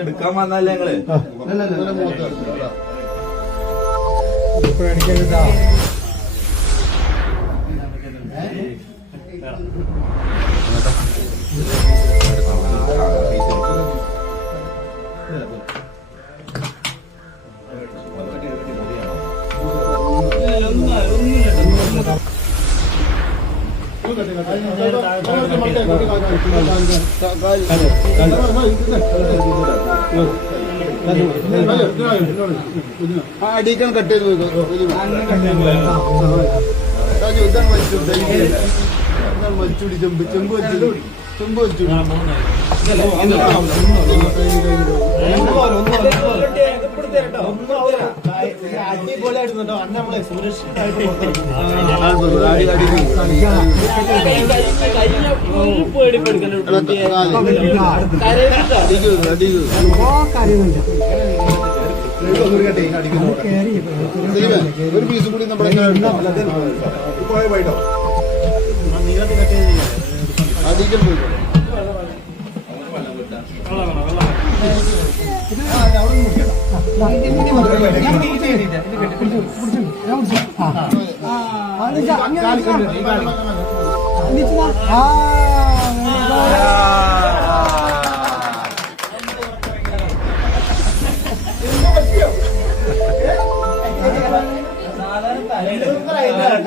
എടുക്കാൻ വന്നല്ലേ ഞങ്ങള് പേടിക്കരുതാ. അടിക്കാൻ കട്ട് ചെയ്ത് വലിച്ചുടി ചെമ്പ് ചെമ്പ് വലിച്ചു ചെമ്പ് വലിച്ചു അടിപൊളിയായിരുന്നു അന്ന് നമ്മളെ സുരക്ഷിതമായിട്ട് ഒരു പീസ് കൂടി നമ്മുടെ അധികം പോയി സാധാരണ